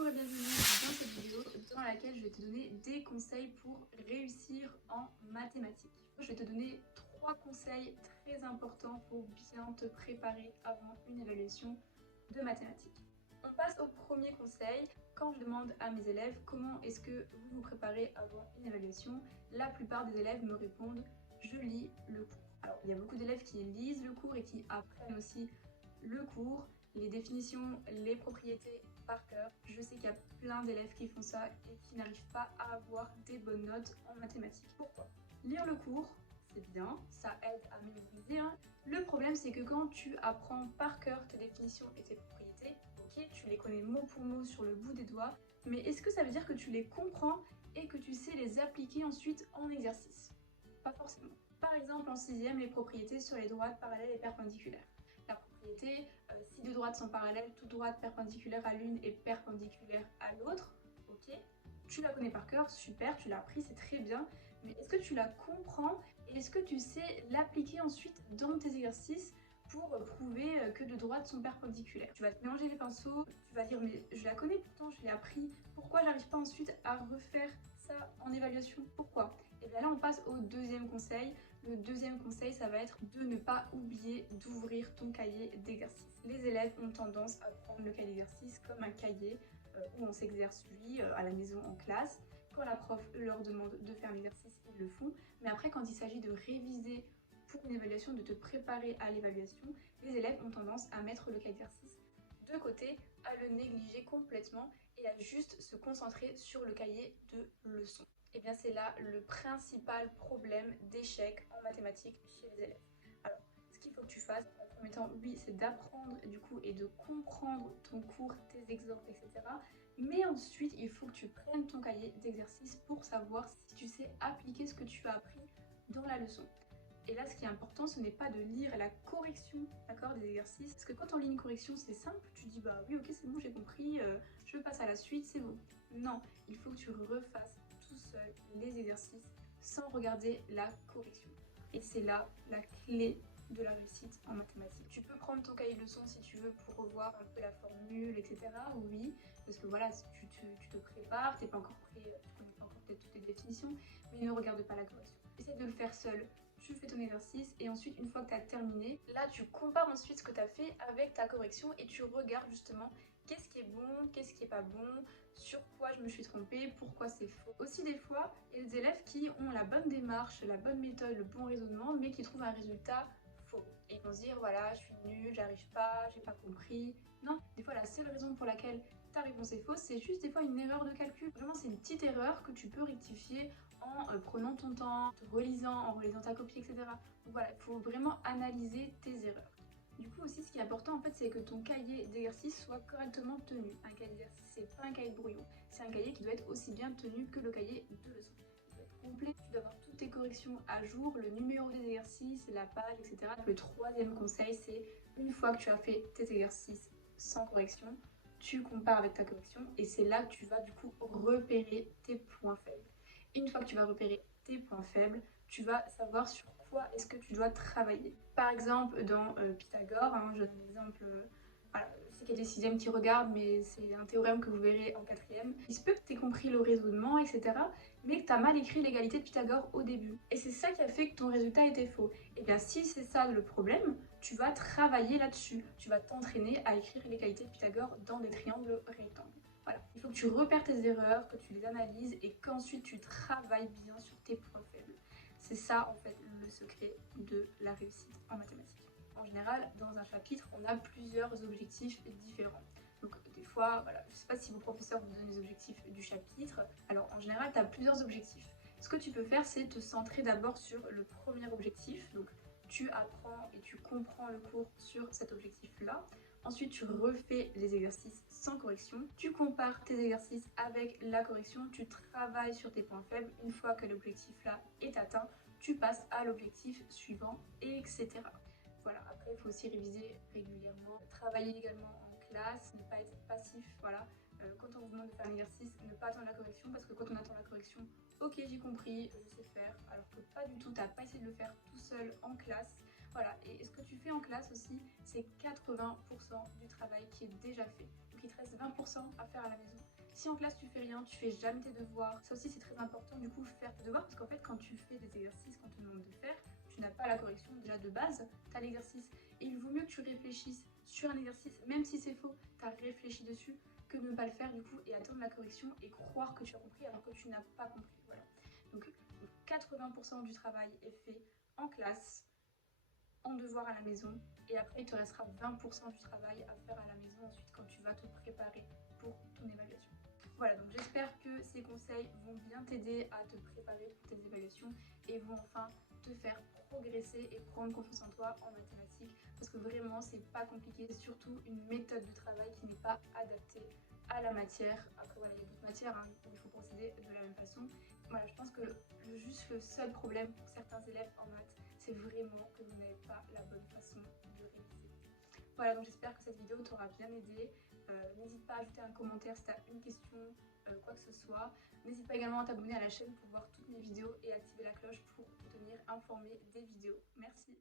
Bonjour et bienvenue dans cette vidéo dans laquelle je vais te donner des conseils pour réussir en mathématiques. Je vais te donner 3 conseils très importants pour bien te préparer avant une évaluation de mathématiques. On passe au premier conseil. Quand je demande à mes élèves comment est-ce que vous vous préparez avant une évaluation, la plupart des élèves me répondent « je lis le cours ». Alors il y a beaucoup d'élèves qui lisent le cours et qui apprennent aussi le cours, les définitions, les propriétés par cœur. Je sais qu'il y a plein d'élèves qui font ça et qui n'arrivent pas à avoir des bonnes notes en mathématiques. Pourquoi? Lire le cours, c'est bien, ça aide à mémoriser. Le problème, c'est que quand tu apprends par cœur tes définitions et tes propriétés, ok, tu les connais mot pour mot sur le bout des doigts, mais est-ce que ça veut dire que tu les comprends et que tu sais les appliquer ensuite en exercice? Pas forcément. Par exemple, en 6e, les propriétés sur les droites, parallèles et perpendiculaires. La propriété, si deux droites sont parallèles, toute droite perpendiculaire à l'une est perpendiculaire à l'autre, ok, tu la connais par cœur, super, tu l'as appris, c'est très bien, mais est-ce que tu la comprends et est-ce que tu sais l'appliquer ensuite dans tes exercices pour prouver que deux droites sont perpendiculaires? Tu vas te mélanger les pinceaux, tu vas dire mais je la connais pourtant, je l'ai appris, pourquoi j'arrive pas ensuite à refaire ça en évaluation? Pourquoi? Et bien là on passe au deuxième conseil. Le deuxième conseil, ça va être de ne pas oublier d'ouvrir ton cahier d'exercice. Les élèves ont tendance à prendre le cahier d'exercice comme un cahier où on s'exerce lui à la maison en classe. Quand la prof leur demande de faire l'exercice, ils le font. Mais après, quand il s'agit de réviser pour une évaluation, de te préparer à l'évaluation, les élèves ont tendance à mettre le cahier d'exercice de côté, à le négliger complètement et à juste se concentrer sur le cahier de leçons. Et bien c'est là le principal problème d'échec en mathématiques chez les élèves. Alors, ce qu'il faut que tu fasses en premier temps, oui, c'est d'apprendre du coup et de comprendre ton cours, tes exemples, etc. Mais ensuite, il faut que tu prennes ton cahier d'exercice pour savoir si tu sais appliquer ce que tu as appris dans la leçon. Et là, ce qui est important, ce n'est pas de lire la correction, d'accord, des exercices. Parce que quand on lit une correction, c'est simple, tu dis bah oui, ok, c'est bon, j'ai compris, je passe à la suite, c'est bon. Non, il faut que tu refasses tout seul les exercices sans regarder la correction. Et c'est là la clé de la réussite en mathématiques. Tu peux prendre ton cahier de leçons si tu veux pour revoir un peu la formule, etc. Oui, parce que voilà, tu te prépares, t'es pas encore prêt, tu connais pas encore peut-être toutes les définitions, mais ne regarde pas la correction. Essaie de le faire seul. Tu fais ton exercice et ensuite, une fois que tu as terminé, là tu compares ensuite ce que tu as fait avec ta correction et tu regardes justement qu'est-ce qui est bon, qu'est-ce qui est pas bon, sur quoi je me suis trompée, pourquoi c'est faux. Aussi des fois, il y a des élèves qui ont la bonne démarche, la bonne méthode, le bon raisonnement, mais qui trouvent un résultat faux. Et ils vont se dire voilà, je suis nulle, j'arrive pas, j'ai pas compris. Non, des fois la seule raison pour laquelle ta réponse est fausse, c'est juste des fois une erreur de calcul. Vraiment, c'est une petite erreur que tu peux rectifier en prenant ton temps, en relisant ta copie, etc. Donc voilà, il faut vraiment analyser tes erreurs. Du coup aussi, ce qui est important en fait, c'est que ton cahier d'exercice soit correctement tenu. Un cahier d'exercice, c'est pas un cahier de brouillon. C'est un cahier qui doit être aussi bien tenu que le cahier de leçon. Il doit être complet, tu dois avoir toutes tes corrections à jour, le numéro des exercices, la page, etc. Le troisième conseil, c'est une fois que tu as fait tes exercices sans correction, tu compares avec ta correction et c'est là que tu vas du coup repérer tes points faibles. Une fois que tu vas repérer tes points faibles, tu vas savoir sur quoi est-ce que tu dois travailler. Par exemple, dans Pythagore, je donne l'exemple, voilà, je sais qu'il y a des 6e qui regardent, mais c'est un théorème que vous verrez en 4e. Il se peut que tu aies compris le raisonnement, etc., mais que tu as mal écrit l'égalité de Pythagore au début. Et c'est ça qui a fait que ton résultat était faux. Et bien si c'est ça le problème, tu vas travailler là-dessus. Tu vas t'entraîner à écrire l'égalité de Pythagore dans des triangles rectangles. Voilà. Il faut que tu repères tes erreurs, que tu les analyses et qu'ensuite tu travailles bien sur tes points faibles. C'est ça en fait le secret de la réussite en mathématiques. En général, dans un chapitre, on a plusieurs objectifs différents. Donc des fois, voilà, je ne sais pas si vos professeurs vous donnent les objectifs du chapitre. Alors en général, tu as plusieurs objectifs. Ce que tu peux faire, c'est te centrer d'abord sur le premier objectif. Donc tu apprends et tu comprends le cours sur cet objectif-là. Ensuite, tu refais les exercices sans correction. Tu compares tes exercices avec la correction. Tu travailles sur tes points faibles. Une fois que l'objectif là est atteint, tu passes à l'objectif suivant, etc. Voilà, après, il faut aussi réviser régulièrement. Travailler également en classe, ne pas être passif, voilà. Quand on vous demande de faire un exercice, ne pas attendre la correction, parce que quand on attend la correction, ok, j'ai compris, je sais faire, alors que pas du tout, t'as pas essayé de le faire tout seul en classe. Voilà, et ce que tu fais en classe aussi, c'est 80% du travail qui est déjà fait. Donc il te reste 20% à faire à la maison. Si en classe tu fais rien, tu fais jamais tes devoirs, ça aussi c'est très important du coup faire tes devoirs parce qu'en fait quand tu fais des exercices qu'on te demande de faire, tu n'as pas la correction déjà de base, tu as l'exercice et il vaut mieux que tu réfléchisses sur un exercice, même si c'est faux, tu as réfléchi dessus, que de ne pas le faire du coup et attendre la correction et croire que tu as compris alors que tu n'as pas compris. Voilà. Donc 80% du travail est fait en classe, en devoir à la maison et après il te restera 20% du travail à faire à la maison ensuite quand tu vas te préparer pour ton évaluation. Voilà, donc j'espère que ces conseils vont bien t'aider à te préparer pour tes évaluations et vont enfin te faire progresser et prendre confiance en toi en mathématiques parce que vraiment c'est pas compliqué, c'est surtout une méthode de travail qui n'est pas adaptée à la matière. Après voilà, il y a d'autres matières hein, où il faut procéder de la même façon. Voilà, je pense que juste le seul problème pour certains élèves en maths, c'est vraiment que vous n'avez pas la bonne façon de réviser. Voilà, donc j'espère que cette vidéo t'aura bien aidé. N'hésite pas à ajouter un commentaire si tu as une question, quoi que ce soit. N'hésite pas également à t'abonner à la chaîne pour voir toutes mes vidéos et activer la cloche pour te tenir informé des vidéos. Merci.